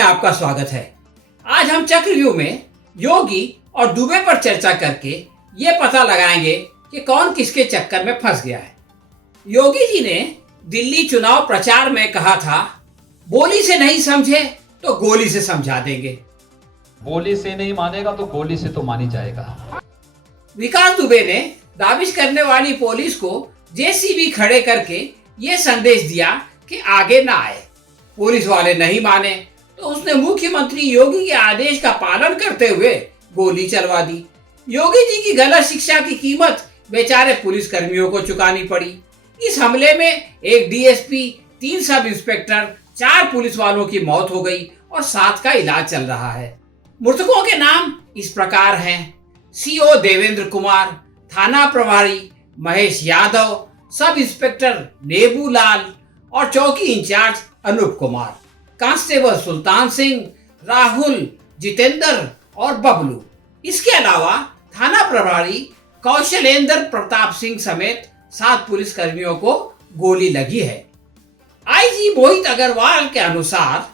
में आपका स्वागत है। आज हम चक्रव्यूह में योगी और दुबे पर चर्चा करके ये पता लगाएंगे कि कौन किसके चक्कर में फंस गया है। योगी जी ने दिल्ली चुनाव प्रचार में कहा था, बोली से नहीं समझे तो गोली से समझा देंगे। बोली से नहीं मानेगा तो गोली से तो मानी जाएगा। विकास दुबे ने दाबिश करने वाली पुलिस को जेसीबी खड़े करके ये संदेश दिया कि आगे ना आए। पुलिस वाले नहीं माने तो उसने मुख्यमंत्री योगी के आदेश का पालन करते हुए गोली चलवा दी। योगी जी की गलत शिक्षा की कीमत बेचारे पुलिस कर्मियों को चुकानी पड़ी। इस हमले में एक डीएसपी, 3 सब इंस्पेक्टर, 4 पुलिस वालों की मौत हो गई और 7 का इलाज चल रहा है। मृतकों के नाम इस प्रकार हैं: सीओ देवेंद्र कुमार, थाना प्रभारी महेश यादव, सब इंस्पेक्टर नेबू लाल और चौकी इंचार्ज अनूप कुमार, कांस्टेबल सुल्तान सिंह, राहुल, जितेंद्र और बबलू। इसके अलावा थाना प्रभारी कौशलेंद्र प्रताप सिंह समेत 7 पुलिस कर्मियों को गोली लगी है। आईजी मोहित अग्रवाल के अनुसार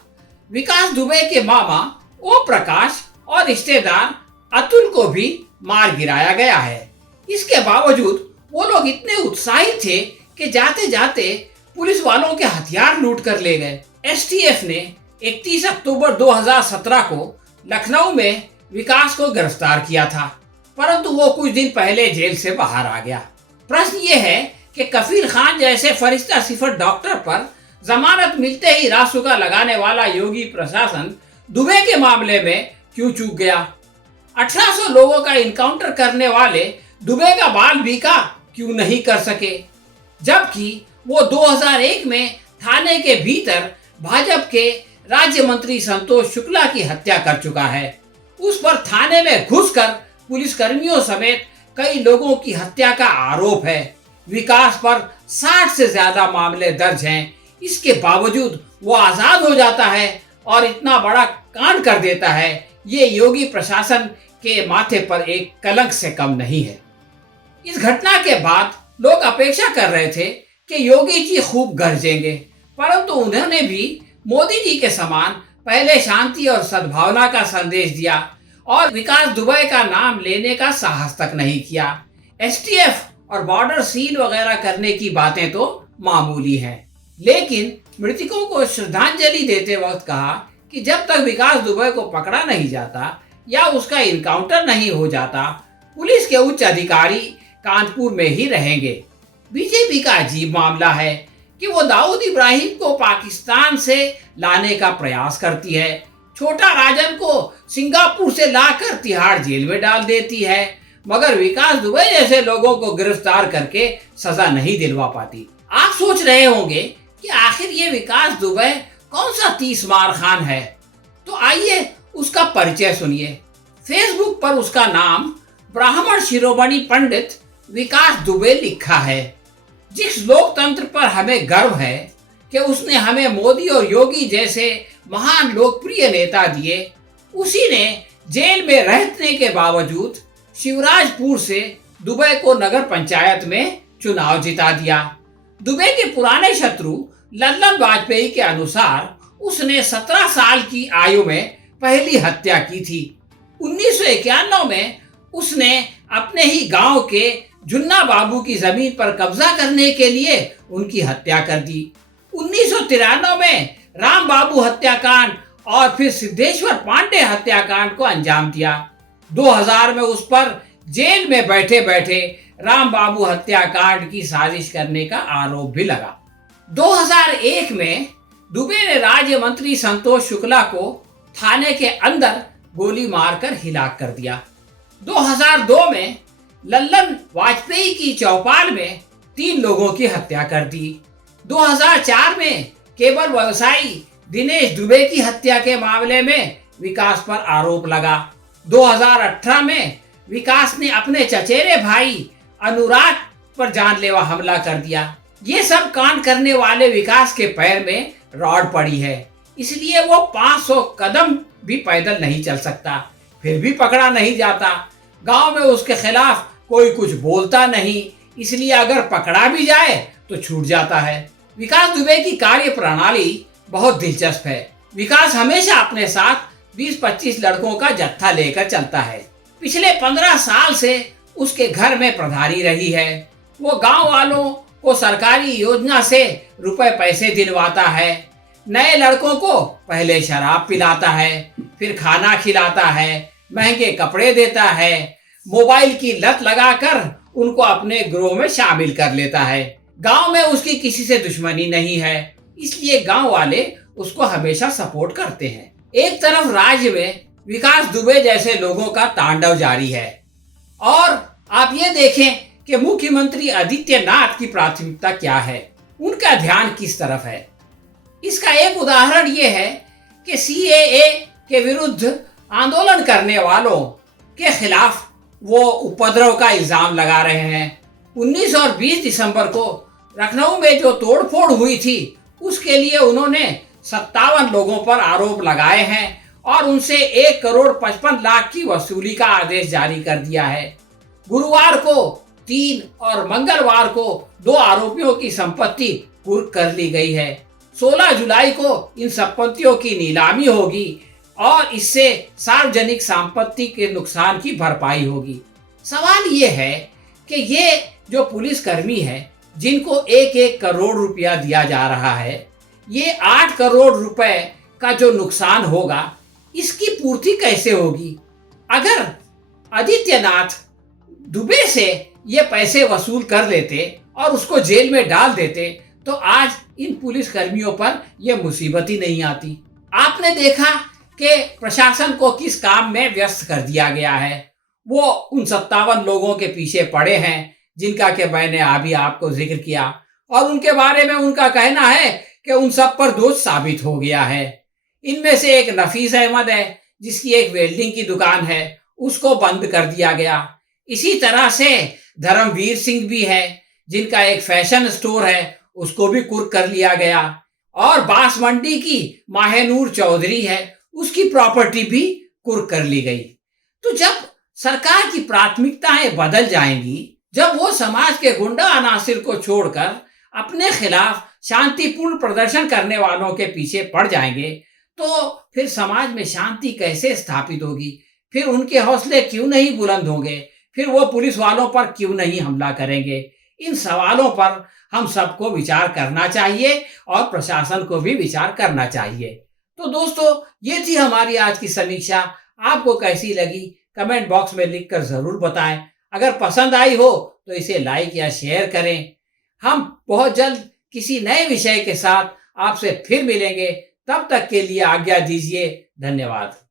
विकास दुबे के मामा ओम प्रकाश और रिश्तेदार अतुल को भी मार गिराया गया है। इसके बावजूद वो लोग इतने उत्साहित थे कि जाते जाते पुलिस वालों के हथियार लूट कर ले गए। एसटीएफ ने 31 अक्टूबर 2017 को लखनऊ में विकास को गिरफ्तार किया था, परंतु वो कुछ दिन पहले जेल से बाहर आ गया। प्रश्न ये है कि कफील खान जैसे फरिश्ता सिफर डॉक्टर पर जमानत मिलते ही रासुका लगाने वाला योगी प्रशासन दुबे के मामले में क्यों चूक गया? 1800 लोगों का इनकाउंटर करने वाले दुबे का बाल बीका क्यों नहीं कर सके, जबकि वो 2001 में थाने के भीतर भाजपा के राज्य मंत्री संतोष शुक्ला की हत्या कर चुका है। उस पर थाने में घुसकर पुलिस कर्मियों समेत कई लोगों की हत्या का आरोप है। विकास पर 60 से ज्यादा मामले दर्ज हैं। इसके बावजूद वो आजाद हो जाता है और इतना बड़ा कांड कर देता है। ये योगी प्रशासन के माथे पर एक कलंक से कम नहीं है। इस घटना के बाद लोग अपेक्षा कर रहे थे कि योगी जी खूब गरजेंगे, परंतु उन्होंने भी मोदी जी के समान पहले शांति और सद्भावना का संदेश दिया और विकास दुबे का नाम लेने का साहस तक नहीं किया। एसटीएफ और बॉर्डर सील वगैरह करने की बातें तो मामूली हैं, लेकिन मृतकों को श्रद्धांजलि देते वक्त कहा कि जब तक विकास दुबे को पकड़ा नहीं जाता या उसका इनकाउंटर नहीं हो जाता, पुलिस के उच्च अधिकारी कानपुर में ही रहेंगे। बीजेपी का अजीब मामला है कि वो दाऊद इब्राहिम को पाकिस्तान से लाने का प्रयास करती है, छोटा राजन को सिंगापुर से लाकर तिहाड़ जेल में डाल देती है, मगर विकास दुबे जैसे लोगों को गिरफ्तार करके सजा नहीं दिलवा पाती। आप सोच रहे होंगे कि आखिर ये विकास दुबे कौन सा 30 मार खान है, तो आइए उसका परिचय सुनिए। फेसबुक पर उसका नाम ब्राह्मण शिरोमणि पंडित विकास दुबे लिखा है। जिस लोकतंत्र पर हमें गर्व है कि उसने हमें मोदी और योगी जैसे महान लोकप्रिय नेता दिए, उसी ने जेल में रहने के बावजूद शिवराजपुर से दुबे को नगर पंचायत में चुनाव जिता दिया। दुबे के पुराने शत्रु लल्लन वाजपेयी के अनुसार उसने 17 साल की आयु में पहली हत्या की थी। 1991 में उसने अपने ही गांव के जुन्ना बाबू की जमीन पर कब्जा करने के लिए उनकी हत्या कर दी। 1993 में राम बाबू हत्याकांड और फिर सिद्धेश्वर पांडे हत्याकांड को अंजाम दिया। 2000 में उस पर जेल में बैठे बैठे राम बाबू हत्याकांड की साजिश करने का आरोप भी लगा। 2001 में दुबे ने राज्य मंत्री संतोष शुक्ला को थाने के अंदर गोली मारकर हिलाक कर दिया। 2002 में लल्लन वाजपेयी की चौपाल में 3 लोगों की हत्या कर दी। 2004 में केबल व्यवसायी दिनेश दुबे की हत्या के मामले में विकास पर आरोप लगा। 2018 में विकास ने अपने चचेरे भाई अनुराग पर जानलेवा हमला कर दिया। ये सब कांड करने वाले विकास के पैर में रॉड पड़ी है, इसलिए वो 500 कदम भी पैदल नहीं चल सकता, फिर भी पकड़ा नहीं जाता। गांव में उसके खिलाफ कोई कुछ बोलता नहीं, इसलिए अगर पकड़ा भी जाए तो छूट जाता है। विकास दुबे की कार्य प्रणाली बहुत दिलचस्प है। विकास हमेशा अपने साथ 20-25 लड़कों का जत्था लेकर चलता है। पिछले 15 साल से उसके घर में प्रभारी रही है। वो गांव वालों को सरकारी योजना से रुपए पैसे दिलवाता है। नए लड़कों को पहले शराब पिलाता है, फिर खाना खिलाता है, महंगे कपड़े देता है, मोबाइल की लत लगाकर उनको अपने ग्रोह में शामिल कर लेता है। गांव में उसकी किसी से दुश्मनी नहीं है, इसलिए गांव वाले उसको हमेशा सपोर्ट करते हैं। एक तरफ राज्य में विकास दुबे जैसे लोगों का तांडव जारी है और आप ये देखें कि मुख्यमंत्री आदित्यनाथ की प्राथमिकता क्या है, उनका ध्यान किस तरफ है। इसका एक उदाहरण ये है कि सीएए के विरुद्ध आंदोलन करने वालों के खिलाफ वो उपद्रव का इल्जाम लगा रहे हैं। 19 और 20 दिसंबर को लखनऊ में जो तोड़फोड़ हुई थी उसके लिए उन्होंने 57 लोगों पर आरोप लगाए हैं और उनसे 1,55,00,000 की वसूली का आदेश जारी कर दिया है। गुरुवार को 3 और मंगलवार को 2 आरोपियों की संपत्ति कुर्क कर ली गई है। 16 जुलाई को इन संपत्तियों की नीलामी होगी और इससे सार्वजनिक संपत्ति के नुकसान की भरपाई होगी। सवाल ये है कि ये जो पुलिसकर्मी है जिनको 1-1 करोड़ रुपया दिया जा रहा है, ये 8 करोड़ रुपए का जो नुकसान होगा इसकी पूर्ति कैसे होगी। अगर आदित्यनाथ दुबे से ये पैसे वसूल कर लेते और उसको जेल में डाल देते तो आज इन पुलिस कर्मियों पर यह मुसीबत ही नहीं आती। आपने देखा कि प्रशासन को किस काम में व्यस्त कर दिया गया है। वो उन 57 लोगों के पीछे पड़े हैं जिनका कि मैंने अभी आपको जिक्र किया और उनके बारे में उनका कहना है कि उन सब पर दोष साबित हो गया है। इनमें से एक नफीस अहमद है जिसकी एक वेल्डिंग की दुकान है, उसको बंद कर दिया गया। इसी तरह से धर्मवीर सिंह भी है जिनका एक फैशन स्टोर है, उसको भी कुर्क कर लिया गया। और बांसमंडी की माहेनूर चौधरी है, उसकी प्रॉपर्टी भी कुर्क कर ली गई। तो जब सरकार की प्राथमिकताएं बदल जाएंगी, जब वो समाज के गुंडा अनासिर को छोड़कर अपने खिलाफ शांतिपूर्ण प्रदर्शन करने वालों के पीछे पड़ जाएंगे, तो फिर समाज में शांति कैसे स्थापित होगी? फिर उनके हौसले क्यों नहीं बुलंद होंगे? फिर वो पुलिस वालों पर क्यों नहीं हमला करेंगे? इन सवालों पर हम सबको विचार करना चाहिए और प्रशासन को भी विचार करना चाहिए। तो दोस्तों, ये थी हमारी आज की समीक्षा। आपको कैसी लगी कमेंट बॉक्स में लिखकर जरूर बताएं। अगर पसंद आई हो तो इसे लाइक या शेयर करें। हम बहुत जल्द किसी नए विषय के साथ आपसे फिर मिलेंगे। तब तक के लिए आज्ञा दीजिए। धन्यवाद।